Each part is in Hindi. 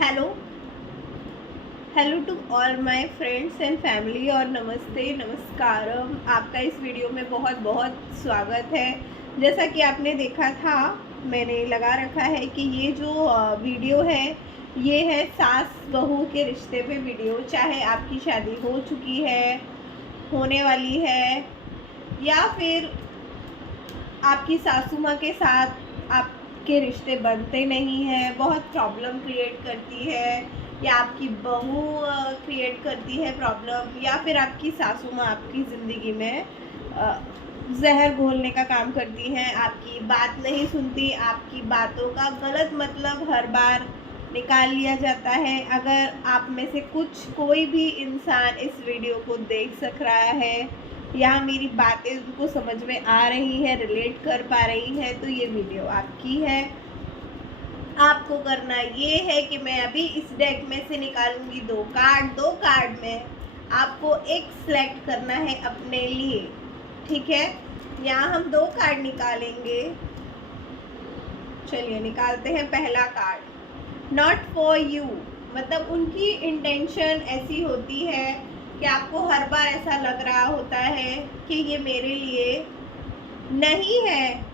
Hello hello to all my friends and family और नमस्ते नमस्कारम। आपका इस वीडियो में बहुत बहुत स्वागत है। जैसा कि आपने देखा था, मैंने लगा रखा है कि ये जो वीडियो है ये है सास बहू के रिश्ते पे वीडियो। चाहे आपकी शादी हो चुकी है, होने वाली है, या फिर आपकी सासू माँ के साथ आपके रिश्ते बनते नहीं हैं, बहुत प्रॉब्लम क्रिएट करती है, या आपकी बहू क्रिएट करती है प्रॉब्लम, या फिर आपकी सासू माँ आपकी ज़िंदगी में जहर घोलने का काम करती हैं, आपकी बात नहीं सुनती, आपकी बातों का गलत मतलब हर बार निकाल लिया जाता है। अगर आप में से कोई भी इंसान इस वीडियो को देख सक रहा है या मेरी बातें उनको समझ में आ रही है, रिलेट कर पा रही है, तो ये वीडियो आपकी है। आपको करना ये है कि मैं अभी इस डेक में से निकालूंगी दो कार्ड में आपको एक सिलेक्ट करना है अपने लिए, ठीक है। यहाँ हम दो कार्ड निकालेंगे। चलिए निकालते हैं पहला कार्ड। नॉट फॉर यू, मतलब उनकी इंटेंशन ऐसी होती है कि आपको हर बार ऐसा लग रहा होता है कि ये मेरे लिए नहीं है,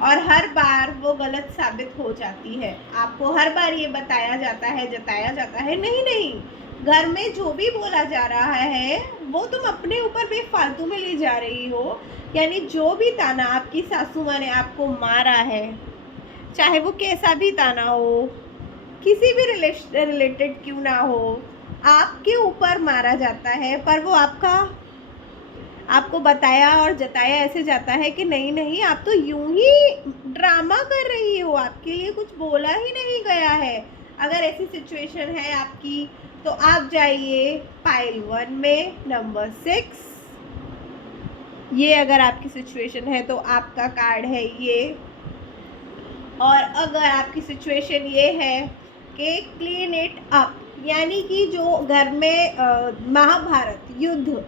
और हर बार वो गलत साबित हो जाती है। आपको हर बार ये बताया जाता है, जताया जाता है, नहीं नहीं, घर में जो भी बोला जा रहा है वो तुम अपने ऊपर बेफालतू में ले जा रही हो। यानी जो भी ताना आपकी सासू माँ ने आपको मारा है, चाहे वो कैसा भी ताना हो, किसी भी रिलेटेड क्यों ना हो, आपके ऊपर मारा जाता है, पर वो आपको बताया और जताया ऐसे जाता है कि नहीं नहीं, आप तो यूं ही ड्रामा कर रही हो, आपके लिए कुछ बोला ही नहीं गया है। अगर ऐसी सिचुएशन है आपकी तो आप जाइए पाइल 1 में नंबर 6। ये अगर आपकी सिचुएशन है तो आपका कार्ड है ये। और अगर आपकी सिचुएशन ये है कि क्लीन इट अप, यानी कि जो घर में महाभारत युद्ध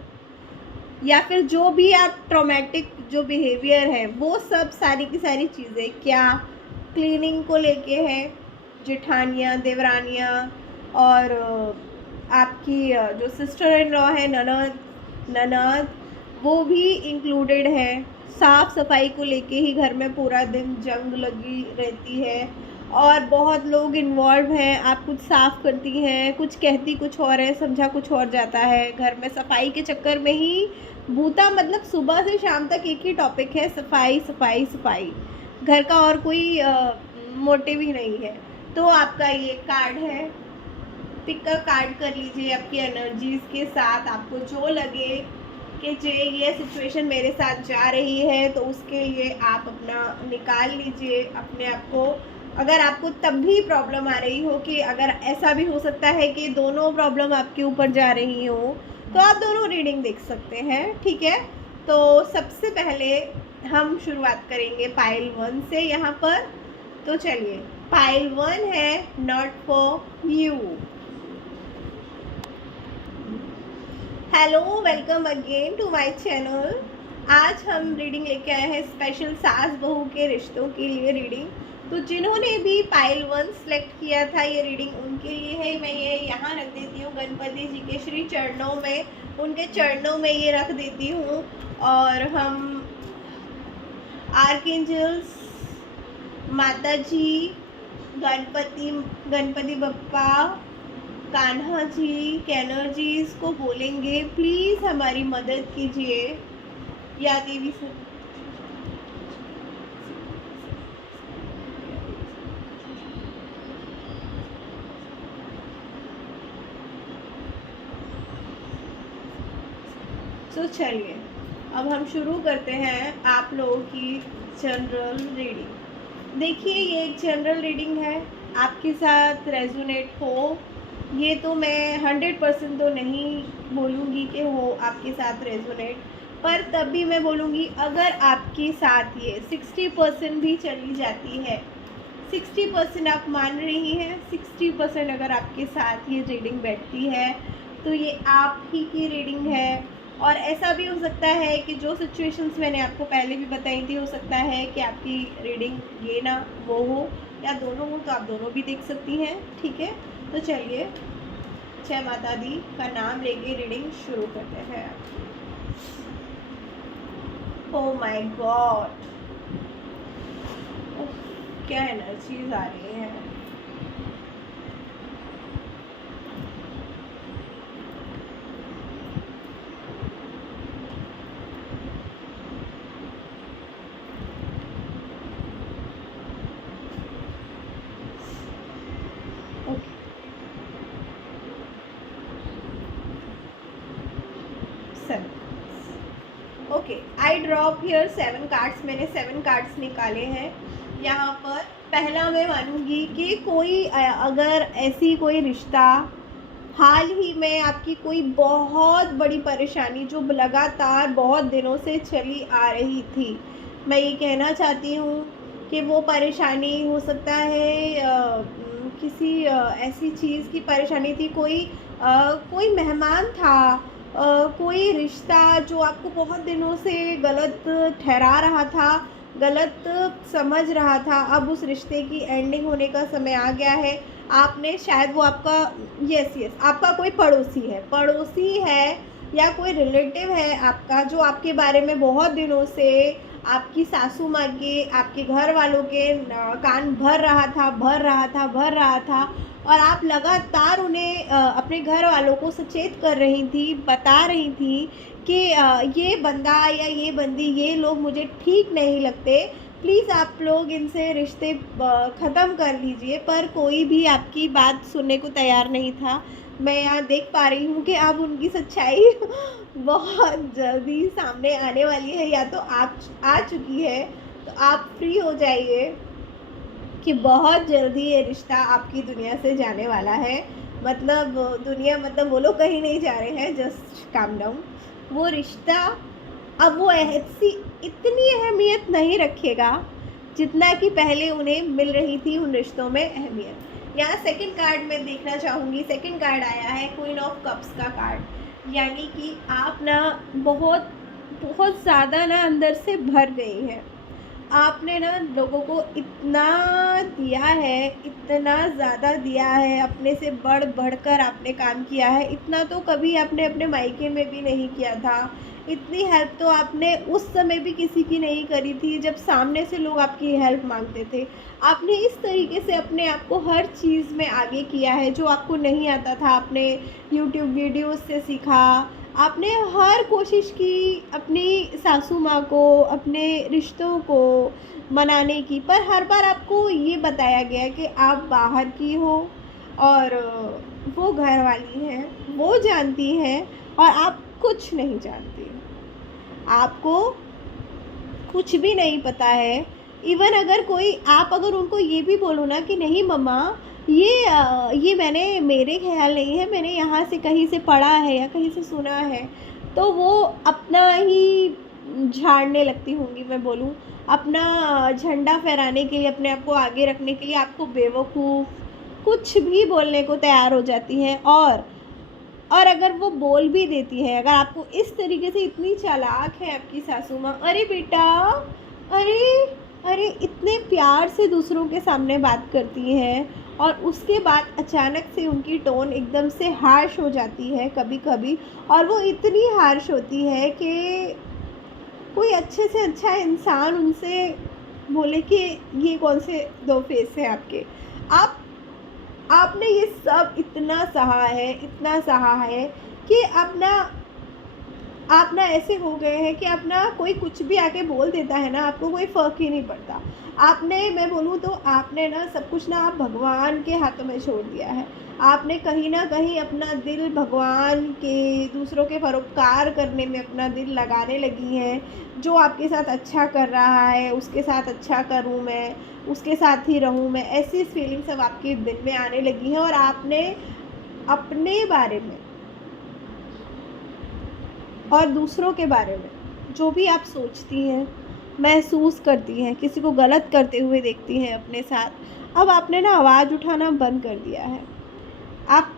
या फिर जो भी आप ट्रॉमेटिक जो बिहेवियर है वो सब सारी की सारी चीज़ें क्या क्लीनिंग को लेके है, जेठानियाँ देवरानियाँ और आपकी जो सिस्टर इन लॉ है, ननद वो भी इंक्लूडेड है। साफ़ सफाई को लेके ही घर में पूरा दिन जंग लगी रहती है और बहुत लोग इन्वॉल्व हैं। आप कुछ साफ़ करती हैं, कुछ कहती कुछ और है, समझा कुछ और जाता है। घर में सफाई के चक्कर में ही बूता, मतलब सुबह से शाम तक एक ही टॉपिक है, सफाई सफाई सफाई। घर का और कोई मोटिव ही नहीं है। तो आपका ये कार्ड है, पिक का कार्ड कर लीजिए आपकी एनर्जीज के साथ। आपको जो लगे कि ये सिचुएशन मेरे साथ जा रही है तो उसके लिए आप अपना निकाल लीजिए अपने आप को। अगर आपको तब भी प्रॉब्लम आ रही हो कि अगर ऐसा भी हो सकता है कि दोनों प्रॉब्लम आपके ऊपर जा रही हो, तो आप दोनों रीडिंग देख सकते हैं, ठीक है। तो सबसे पहले हम शुरुआत करेंगे पाइल 1 से यहाँ पर। तो चलिए, पाइल 1 है not for you. Hello, welcome again to my channel. आज हम रीडिंग लेके आए हैं स्पेशल सास बहू के रिश्तों के लिए रीडिंग। तो जिन्होंने भी पाइल 1 सेलेक्ट किया था, ये रीडिंग उनके लिए है। मैं ये यहाँ रख देती हूँ गणपति जी के श्री चरणों में, उनके चरणों में ये रख देती हूँ। और हम आर्कएंजल्स, माता जी, गणपति बप्पा, कान्हा जी के एनर्जीज को बोलेंगे, प्लीज़ हमारी मदद कीजिए या देवी से। तो चलिए अब हम शुरू करते हैं आप लोगों की जनरल रीडिंग। देखिए, ये एक जनरल रीडिंग है, आपके साथ रेजोनेट हो ये तो मैं 100% तो नहीं बोलूँगी कि हो आपके साथ रेजोनेट, पर तब भी मैं बोलूँगी अगर आपके साथ ये 60% भी चली जाती है, 60% आप मान रही हैं, 60% अगर आपके साथ ये रीडिंग बैठती है तो ये आप ही की रीडिंग है। और ऐसा भी हो सकता है कि जो सिचुएशंस मैंने आपको पहले भी बताई थी, हो सकता है कि आपकी रीडिंग ये ना वो हो, या दोनों हो तो आप दोनों भी देख सकती हैं, ठीक है। तो चलिए जय माता दी का नाम लेके रीडिंग शुरू करते हैं। ओह माय गॉड, क्या एनर्जीज आ रही हैं। Okay, I drop here 7 cards. मैंने 7 कार्ड्स निकाले हैं यहाँ पर। पहला मैं मानूंगी कि कोई अगर ऐसी कोई रिश्ता हाल ही में आपकी कोई बहुत बड़ी परेशानी जो लगातार बहुत दिनों से चली आ रही थी, मैं ये कहना चाहती हूँ कि वो परेशानी हो सकता है किसी ऐसी चीज़ की परेशानी थी, कोई मेहमान था, कोई रिश्ता जो आपको बहुत दिनों से गलत ठहरा रहा था, गलत समझ रहा था। अब उस रिश्ते की एंडिंग होने का समय आ गया है। आपने शायद वो आपका यस आपका कोई पड़ोसी है या कोई रिलेटिव है आपका, जो आपके बारे में बहुत दिनों से आपकी सासू माँ के, आपके घर वालों के कान भर रहा था और आप लगातार उन्हें अपने घर वालों को सचेत कर रही थी, बता रही थी कि ये बंदा या ये बंदी, ये लोग मुझे ठीक नहीं लगते, प्लीज़ आप लोग इनसे रिश्ते ख़त्म कर लीजिए। पर कोई भी आपकी बात सुनने को तैयार नहीं था। मैं यहाँ देख पा रही हूँ कि अब उनकी सच्चाई बहुत जल्दी सामने आने वाली है, या तो आ चुकी है। तो आप फ्री हो जाइए कि बहुत जल्दी ये रिश्ता आपकी दुनिया से जाने वाला है। मतलब दुनिया, मतलब वो लोग कहीं नहीं जा रहे हैं, जस्ट काम डाउन। वो रिश्ता अब वो ऐसी इतनी अहमियत नहीं रखेगा जितना कि पहले उन्हें मिल रही थी उन रिश्तों में अहमियत। यहाँ सेकंड कार्ड में देखना चाहूँगी। सेकंड कार्ड आया है क्वीन ऑफ कप्स का कार्ड, यानी कि आप ना बहुत बहुत ज़्यादा ना अंदर से भर गई हैं। आपने ना लोगों को इतना दिया है, इतना ज़्यादा दिया है, अपने से बढ़ कर आपने काम किया है। इतना तो कभी आपने अपने मायके में भी नहीं किया था। इतनी हेल्प तो आपने उस समय भी किसी की नहीं करी थी जब सामने से लोग आपकी हेल्प मांगते थे। आपने इस तरीके से अपने आप को हर चीज़ में आगे किया है, जो आपको नहीं आता था आपने यूट्यूब वीडियोस से सीखा। आपने हर कोशिश की अपनी सासू माँ को, अपने रिश्तों को मनाने की, पर हर बार आपको ये बताया गया कि आप बाहर की हो और वो घर वाली हैं, वो जानती हैं और आप कुछ नहीं जानती, आपको कुछ भी नहीं पता है। इवन अगर आप अगर उनको ये भी बोलो ना कि नहीं मम्मा, ये मैंने, मेरे ख्याल नहीं है, मैंने यहाँ से कहीं से पढ़ा है या कहीं से सुना है, तो वो अपना ही झाड़ने लगती होंगी। मैं बोलूँ, अपना झंडा फहराने के लिए, अपने आप को आगे रखने के लिए आपको बेवकूफ़ कुछ भी बोलने को तैयार हो जाती हैं। और अगर वो बोल भी देती है, अगर आपको इस तरीके से, इतनी चालाक है आपकी सासू माँ, अरे बेटा, अरे इतने प्यार से दूसरों के सामने बात करती हैं और उसके बाद अचानक से उनकी टोन एकदम से हार्श हो जाती है कभी कभी, और वो इतनी हार्श होती है कि कोई अच्छे से अच्छा इंसान उनसे बोले कि ये कौन से दो फेस है आपके। आपने ये सब इतना सहा है कि आप ना ऐसे हो गए हैं कि आप ना, कोई कुछ भी आके बोल देता है ना, आपको कोई फ़र्क ही नहीं पड़ता। मैं बोलूँ तो आपने ना सब कुछ ना आप भगवान के हाथों में छोड़ दिया है। आपने कहीं ना कहीं अपना दिल भगवान के, दूसरों के परोपकार करने में अपना दिल लगाने लगी हैं। जो आपके साथ अच्छा कर रहा है उसके साथ अच्छा करूँ मैं, उसके साथ ही रहूँ मैं, ऐसी फीलिंग सब आपके दिल में आने लगी हैं। और आपने अपने बारे में और दूसरों के बारे में जो भी आप सोचती हैं, महसूस करती हैं, किसी को गलत करते हुए देखती हैं अपने साथ, अब आपने ना आवाज़ उठाना बंद कर दिया है। आप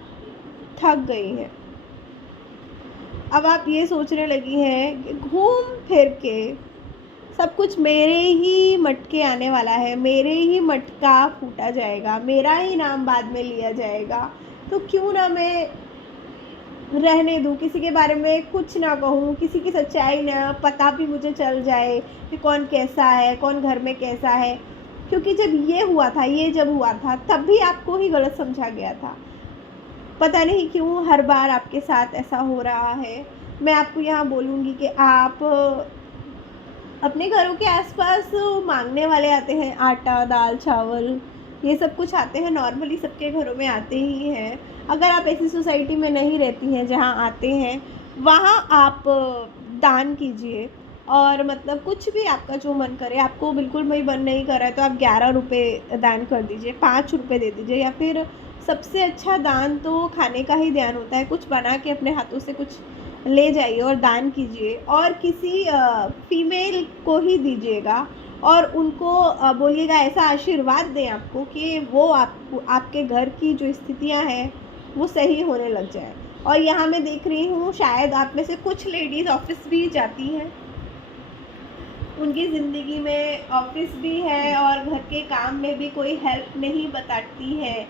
थक गई हैं। अब आप ये सोचने लगी हैं कि घूम फिर के सब कुछ मेरे ही मटके आने वाला है, मेरे ही मटका फूटा जाएगा, मेरा ही नाम बाद में लिया जाएगा। तो क्यों ना मैं रहने दूँ, किसी के बारे में कुछ ना कहूँ, किसी की सच्चाई ना पता भी मुझे चल जाए कि कौन कैसा है, कौन घर में कैसा है। क्योंकि जब ये हुआ था, ये जब हुआ था, तब भी आपको ही गलत समझा गया था। पता नहीं क्यों हर बार आपके साथ ऐसा हो रहा है। मैं आपको यहाँ बोलूँगी कि आप अपने घरों के आसपास मांगने वाले आते हैं, आटा, दाल, चावल, ये सब कुछ आते हैं, नॉर्मली सबके घरों में आते ही हैं। अगर आप ऐसी सोसाइटी में नहीं रहती हैं जहाँ आते हैं, वहाँ आप दान कीजिए। और मतलब कुछ भी आपका जो मन करे, आपको बिल्कुल भी मन नहीं कर रहा है तो आप 11 रुपये दान कर दीजिए, 5 रुपये दे दीजिए, या फिर सबसे अच्छा दान तो खाने का ही दान होता है। कुछ बना के अपने हाथों से कुछ ले जाइए और दान कीजिए, और किसी फीमेल को ही दीजिएगा और उनको बोलिएगा, ऐसा आशीर्वाद दें आपको कि वो आपके घर की जो स्थितियां हैं वो सही होने लग जाए। और यहाँ मैं देख रही हूँ शायद आप में से कुछ लेडीज़ ऑफिस भी जाती हैं, उनकी ज़िंदगी में ऑफिस भी है और घर के काम में भी कोई हेल्प नहीं बताती है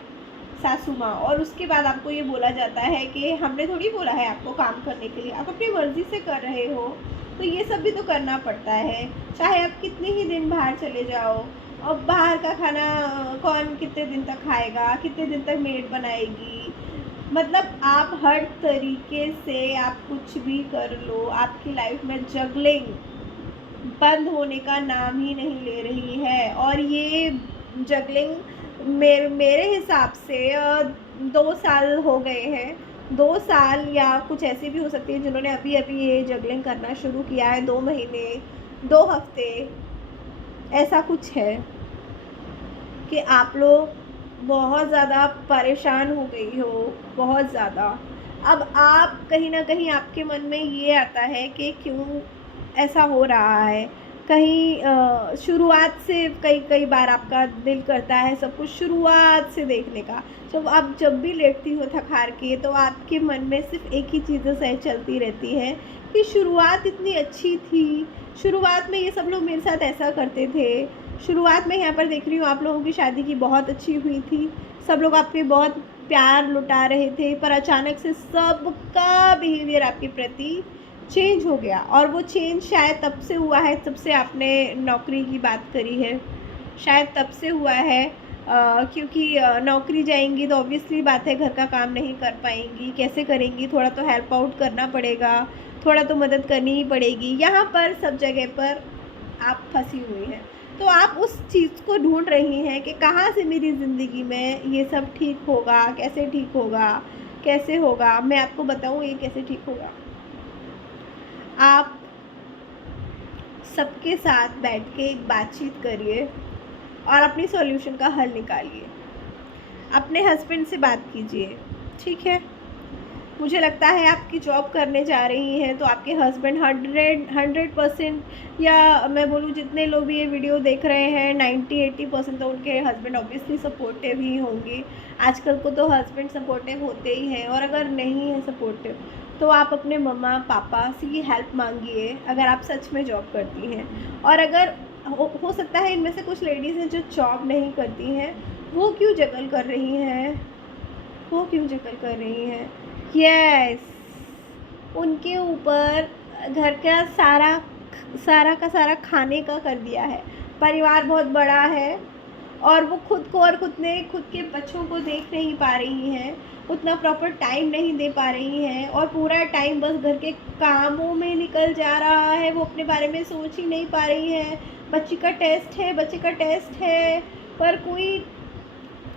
सासू माँ, और उसके बाद आपको ये बोला जाता है कि हमने थोड़ी बोला है आपको काम करने के लिए, आप अपनी मर्ज़ी से कर रहे हो। तो ये सब भी तो करना पड़ता है, चाहे आप कितने ही दिन बाहर चले जाओ। और बाहर का खाना कौन कितने दिन तक खाएगा, कितने दिन तक मेड बनाएगी। मतलब आप हर तरीके से आप कुछ भी कर लो, आपकी लाइफ में जगलिंग बंद होने का नाम ही नहीं ले रही है। और ये जगलिंग मेरे हिसाब से 2 साल हो गए हैं, 2 साल या कुछ ऐसी भी हो सकती है जिन्होंने अभी अभी ये जगलिंग करना शुरू किया है, 2 महीने 2 हफ्ते ऐसा कुछ है कि आप लोग बहुत ज़्यादा परेशान हो गई हो, बहुत ज़्यादा। अब आप कहीं ना कहीं आपके मन में ये आता है कि क्यों ऐसा हो रहा है। कहीं शुरुआत से कई बार आपका दिल करता है सब कुछ शुरुआत से देखने का। जब भी लेटती हो थक हार के, तो आपके मन में सिर्फ एक ही चीज़ से चलती रहती है कि शुरुआत इतनी अच्छी थी, शुरुआत में ये सब लोग मेरे साथ ऐसा करते थे, शुरुआत में यहाँ पर देख रही हूँ आप लोगों की शादी की बहुत अच्छी हुई थी, सब लोग आप पे बहुत प्यार लुटा रहे थे, पर अचानक से सबका बिहेवियर आपके प्रति चेंज हो गया। और वो चेंज शायद तब से हुआ है, तब से आपने नौकरी की बात करी है, शायद तब से हुआ है क्योंकि नौकरी जाएंगी तो ऑब्वियसली बात है घर का काम नहीं कर पाएंगी, कैसे करेंगी, थोड़ा तो हेल्प आउट करना पड़ेगा, थोड़ा तो मदद करनी ही पड़ेगी। यहाँ पर सब जगह पर आप फंसी हुई हैं, तो आप उस चीज़ को ढूंढ रही हैं कि कहाँ से मेरी ज़िंदगी में ये सब ठीक होगा, कैसे ठीक होगा, कैसे होगा। मैं आपको बताऊँ ये कैसे ठीक होगा। आप सबके साथ बैठ के एक बातचीत करिए और अपनी सॉल्यूशन का हल निकालिए। अपने हस्बैंड से बात कीजिए, ठीक है। मुझे लगता है आपकी जॉब करने जा रही हैं तो आपके हस्बैंड 100% या मैं बोलूँ जितने लोग भी ये वीडियो देख रहे हैं 90-80% तो उनके हस्बैंड ऑब्वियसली सपोर्टिव ही होंगे। आजकल को तो हस्बैंड सपोर्टिव होते ही हैं, और अगर नहीं है सपोर्टिव तो आप अपने मम्मा पापा से ये हेल्प मांगिए अगर आप सच में जॉब करती हैं। और अगर हो सकता है इनमें से कुछ लेडीज़ हैं जो जॉब नहीं करती हैं, वो क्यों जगल कर रही हैं, वो क्यों जगल कर रही हैं। यस, उनके ऊपर घर का सारा खाने का कर दिया है, परिवार बहुत बड़ा है और वो खुद को और खुद के बच्चों को देख नहीं पा रही हैं, उतना प्रॉपर टाइम नहीं दे पा रही हैं, और पूरा टाइम बस घर के कामों में निकल जा रहा है, वो अपने बारे में सोच ही नहीं पा रही हैं। बच्चे का टेस्ट है पर कोई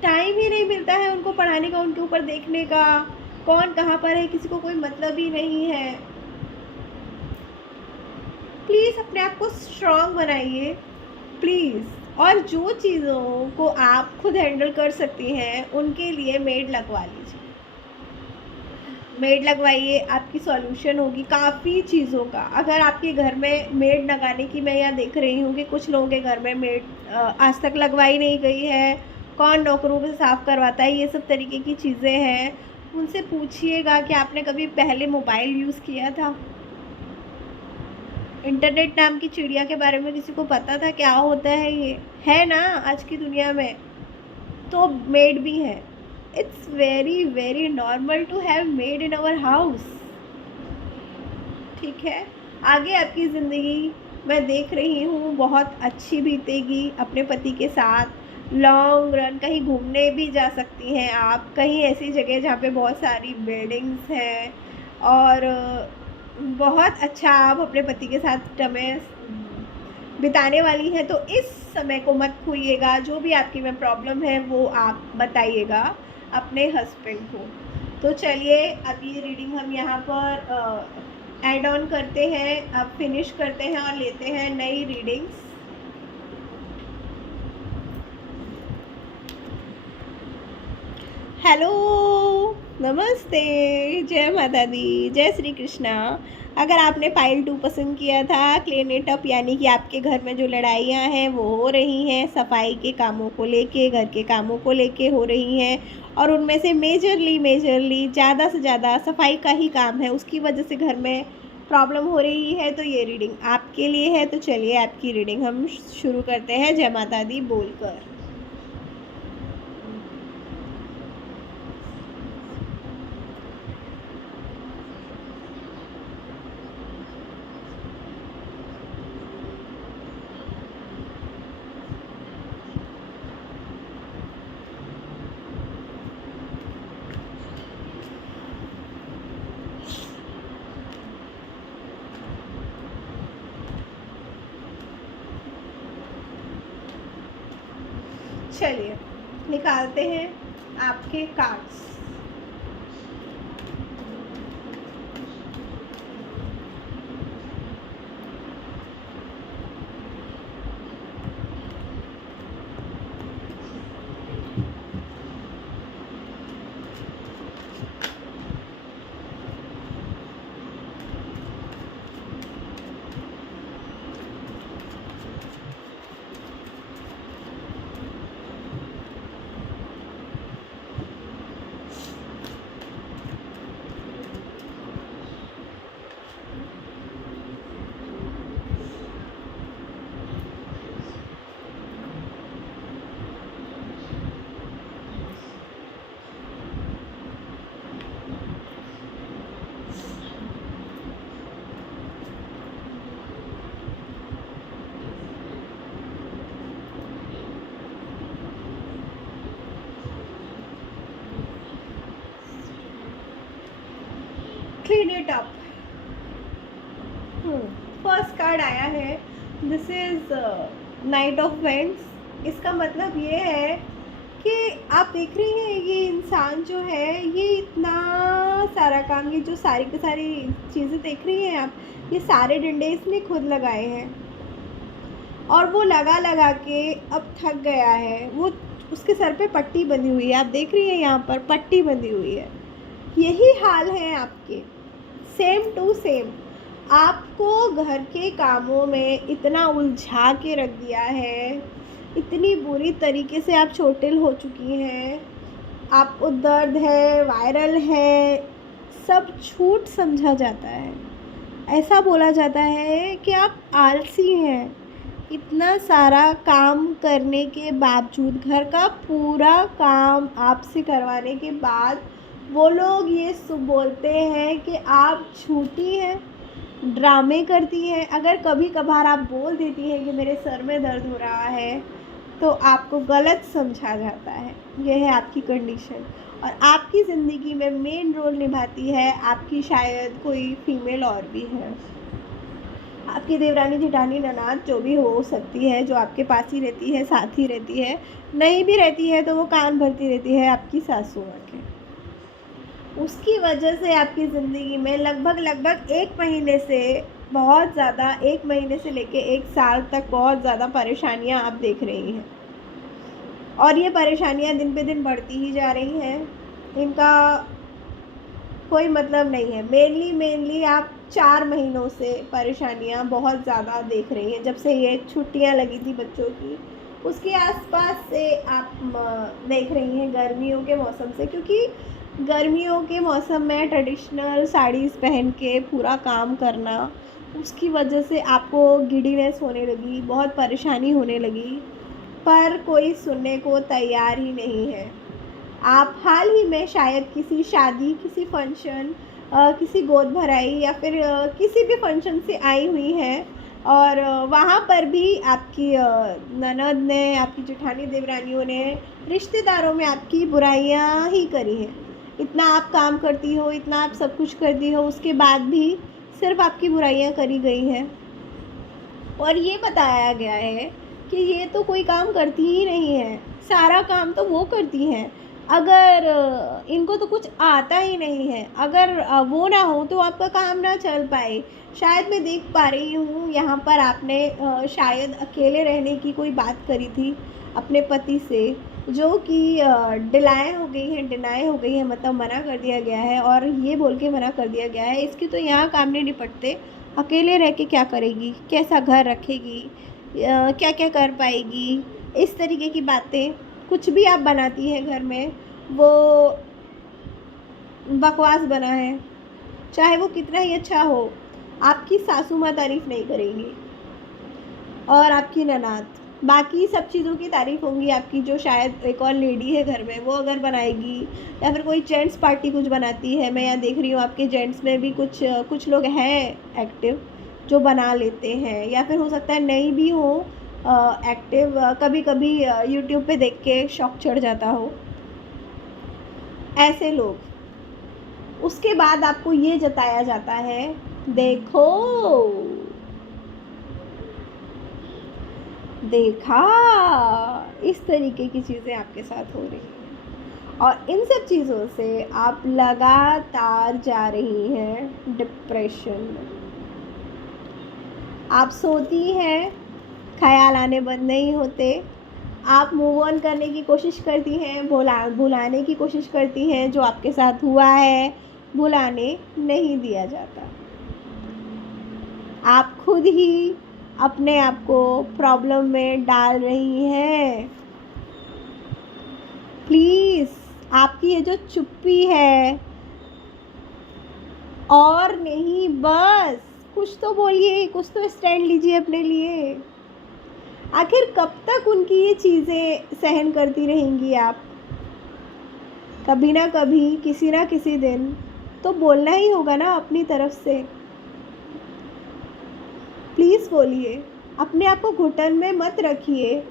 टाइम ही नहीं मिलता है उनको पढ़ाने का, उनके ऊपर देखने का, कौन कहाँ पर है किसी को कोई मतलब ही नहीं है। प्लीज़ अपने आप को स्ट्रॉन्ग बनाइए प्लीज़, और जो चीज़ों को आप खुद हैंडल कर सकती हैं उनके लिए मेड लगवा लीजिए, मेड लगवाइए, आपकी सॉल्यूशन होगी काफ़ी चीज़ों का। अगर आपके घर में मेड लगाने की, मैं यहाँ देख रही हूँ कि कुछ लोगों के घर में मेड आज तक लगवाई नहीं गई है, कौन नौकरों को साफ़ करवाता है, ये सब तरीके की चीज़ें हैं। उनसे पूछिएगा कि आपने कभी पहले मोबाइल यूज़ किया था, इंटरनेट नाम की चिड़िया के बारे में किसी को पता था क्या होता है? ये है ना आज की दुनिया में, तो मेड भी है। It's very very normal to have maid in our house. ठीक है, आगे आपकी ज़िंदगी मैं देख रही हूँ बहुत अच्छी बीतेगी अपने पति के साथ। लॉन्ग रन कहीं घूमने भी जा सकती हैं आप, कहीं ऐसी जगह जहाँ पे बहुत सारी बिल्डिंग्स हैं, और बहुत अच्छा आप अपने पति के साथ समय बिताने वाली हैं। तो इस समय को मत खोइएगा, जो भी आपकी में प्रॉब्लम है वो आप बताइएगा अपने हस्बैंड को। तो चलिए अभी रीडिंग हम यहाँ पर ऐड ऑन करते हैं, अब फिनिश करते हैं और लेते हैं नई रीडिंग्स। हेलो, नमस्ते, जय माता दी, जय श्री कृष्णा। अगर आपने पाइल 2 पसंद किया था, क्लीन इट अप, यानी कि आपके घर में जो लड़ाइयाँ हैं वो हो रही हैं, सफाई के कामों को लेके, घर के कामों को लेके हो रही हैं, और उनमें से मेजरली ज़्यादा से ज़्यादा सफाई का ही काम है, उसकी वजह से घर में प्रॉब्लम हो रही है, तो ये रीडिंग आपके लिए है। तो चलिए आपकी रीडिंग हम शुरू करते हैं जय माता दी बोलकर। चलिए निकालते हैं आपके cards. Clean it up. First card आया है, this is night of vents. इसका मतलब ये है कि आप देख रही हैं ये इंसान जो है, ये इतना सारा काम, ये जो सारी की सारी चीज़ें देख रही हैं आप, ये सारे डंडे इसने खुद लगाए हैं, और वो लगा लगा के अब थक गया है। वो उसके सर पे पट्टी बंधी हुई है, आप देख रही हैं यहाँ पर पट्टी बंधी हुई है। यही हाल है आपके, सेम टू सेम। आपको घर के कामों में इतना उलझा के रख दिया है, इतनी बुरी तरीके से आप चोटिल हो चुकी हैं, आपको दर्द है, वायरल है, सब झूठ समझा जाता है। ऐसा बोला जाता है कि आप आलसी हैं। इतना सारा काम करने के बावजूद, घर का पूरा काम आपसे करवाने के बाद वो लोग ये बोलते हैं कि आप झूठी हैं, ड्रामे करती हैं। अगर कभी कभार आप बोल देती हैं कि मेरे सर में दर्द हो रहा है, तो आपको गलत समझा जाता है। यह है आपकी कंडीशन, और आपकी ज़िंदगी में मेन रोल निभाती है आपकी शायद कोई फीमेल और भी है, आपकी देवरानी, जेठानी, ननाद जो भी हो सकती है, जो आपके पास ही रहती है, साथ ही रहती है। नहीं भी रहती है तो वो कान भरती रहती है आपकी सासू माँ के। उसकी वजह से आपकी ज़िंदगी में लगभग 1 महीने से बहुत ज़्यादा, 1 महीने से लेके 1 साल तक बहुत ज़्यादा परेशानियां आप देख रही हैं, और ये परेशानियां दिन पे दिन बढ़ती ही जा रही हैं। इनका कोई मतलब नहीं है। मेनली आप 4 महीनों से परेशानियां बहुत ज़्यादा देख रही हैं, जब से ये छुट्टियां लगी थी बच्चों की, उसके आसपास से आप देख रही हैं गर्मियों के मौसम से, क्योंकि गर्मियों के मौसम में ट्रेडिशनल साड़ीज़ पहन के पूरा काम करना उसकी वजह से आपको गिडीनेस होने लगी, बहुत परेशानी होने लगी, पर कोई सुनने को तैयार ही नहीं है। आप हाल ही में शायद किसी शादी, किसी फंक्शन, किसी गोद भराई या फिर किसी भी फंक्शन से आई हुई हैं, और वहाँ पर भी आपकी ननद ने, आपकी जेठानी देवरानियों ने, रिश्तेदारों में आपकी बुराइयाँ ही करी हैं। इतना आप काम करती हो, इतना आप सब कुछ करती हो, उसके बाद भी सिर्फ आपकी बुराइयाँ करी गई हैं। और ये बताया गया है कि ये तो कोई काम करती ही नहीं है, सारा काम तो वो करती हैं। अगर इनको तो कुछ आता ही नहीं है, अगर वो ना हो तो आपका काम ना चल पाए। शायद मैं देख पा रही हूँ यहाँ पर आपने शायद अकेले रहने की कोई बात करी थी अपने पति से, जो कि डिनाई हो गई है, मतलब मना कर दिया गया है, और ये बोल के मना कर दिया गया है इसकी तो यहाँ काम नहीं निपटते, अकेले रह के क्या करेगी, कैसा घर रखेगी, क्या क्या कर पाएगी, इस तरीके की बातें कुछ भी आप बनाती हैं घर में वो बकवास बना है। चाहे वो कितना ही अच्छा हो, आपकी सासू माँ तारीफ़ नहीं करेंगी, और आपकी ननाद, बाकी सब चीज़ों की तारीफ़ होंगी आपकी। जो शायद एक और लेडी है घर में, वो अगर बनाएगी, या फिर कोई जेंट्स पार्टी कुछ बनाती है। मैं यहाँ देख रही हूँ आपके जेंट्स में भी कुछ लोग हैं एक्टिव जो बना लेते हैं, या फिर हो सकता है नहीं भी हो एक्टिव, कभी कभी यूट्यूब पे देख के शौक चढ़ जाता हो ऐसे लोग। उसके बाद आपको ये जताया जाता है, देखो देखा, इस तरीके की चीज़ें आपके साथ हो रही हैं, और इन सब चीज़ों से आप लगातार जा रही हैं डिप्रेशन में। आप सोती हैं, ख्याल आने बंद नहीं होते, आप मूव ऑन करने की कोशिश करती हैं, भुलाने की कोशिश करती हैं, जो आपके साथ हुआ है भुलाने नहीं दिया जाता। आप खुद ही अपने आप को प्रॉब्लम में डाल रही हैं। प्लीज़ आपकी ये जो चुप्पी है, और नहीं बस कुछ तो बोलिए, कुछ तो स्टैंड लीजिए अपने लिए। आखिर कब तक उनकी ये चीज़ें सहन करती रहेंगी आप? कभी ना कभी, किसी ना किसी दिन तो बोलना ही होगा ना अपनी तरफ से। प्लीज़ बोलिए, अपने आप को घुटन में मत रखिए।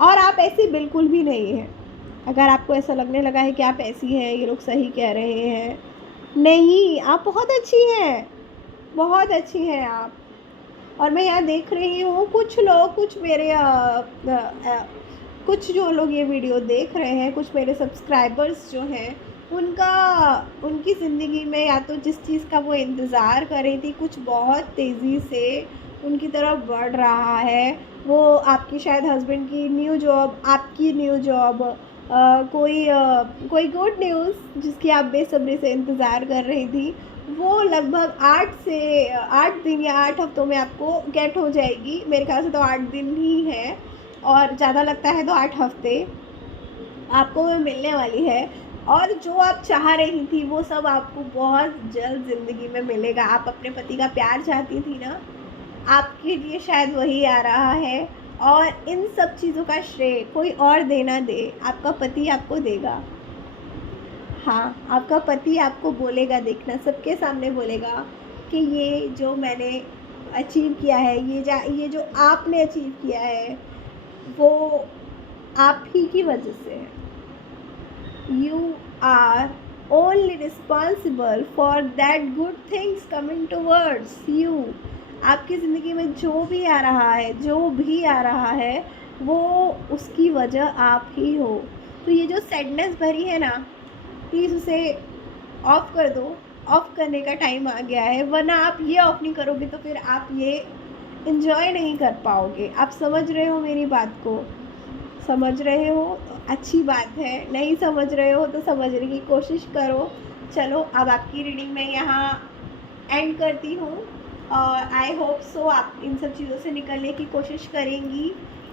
और आप ऐसी बिल्कुल भी नहीं हैं। अगर आपको ऐसा लगने लगा है कि आप ऐसी हैं, ये लोग सही कह रहे हैं, नहीं, आप बहुत अच्छी हैं, बहुत अच्छी हैं आप। और मैं यहाँ देख रही हूँ कुछ लोग, कुछ जो लोग ये वीडियो देख रहे हैं, कुछ मेरे सब्सक्राइबर्स जो हैं, उनकी ज़िंदगी में या तो जिस चीज़ का वो इंतज़ार कर रही थी, कुछ बहुत तेज़ी से उनकी तरफ बढ़ रहा है। वो आपकी शायद हस्बैंड की न्यू जॉब, आपकी न्यू जॉब, कोई गुड न्यूज़ जिसकी आप बेसब्री से इंतज़ार कर रही थी, वो लगभग 8 दिन या 8 हफ्तों में आपको गेट हो जाएगी। मेरे ख्याल से तो 8 दिन ही है, और ज़्यादा लगता है तो 8 हफ्ते आपको वो मिलने वाली है। और जो आप चाह रही थी वो सब आपको बहुत जल्द ज़िंदगी में मिलेगा। आप अपने पति का प्यार चाहती थी ना, आपके लिए शायद वही आ रहा है। और इन सब चीज़ों का श्रेय कोई और दे ना दे, आपका पति आपको देगा। हाँ, आपका पति आपको बोलेगा, देखना सबके सामने बोलेगा कि ये जो मैंने अचीव किया है, ये जो आपने अचीव किया है, वो आप ही की वजह से है। You are only responsible for that good things coming towards you. आपकी ज़िंदगी में जो भी आ रहा है, वो उसकी वजह आप ही हो। तो ये जो सैडनेस भरी है ना, प्लीज़ उसे ऑफ़ कर दो। ऑफ़ करने का टाइम आ गया है, वरना आप ये ऑफ़ नहीं करोगे तो फिर आप ये इन्जॉय नहीं कर पाओगे। आप समझ रहे हो मेरी बात को? समझ रहे हो तो अच्छी बात है, नहीं समझ रहे हो तो समझने की कोशिश करो। चलो, अब आपकी रीडिंग मैं यहाँ एंड करती हूँ, और आई होप सो आप इन सब चीज़ों से निकलने की कोशिश करेंगी।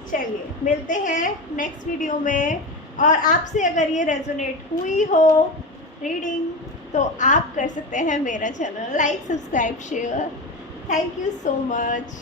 चलिए, मिलते हैं नेक्स्ट वीडियो में। और आपसे अगर ये रेजोनेट हुई हो रीडिंग, तो आप कर सकते हैं मेरा channel like, subscribe, share. Thank you so much.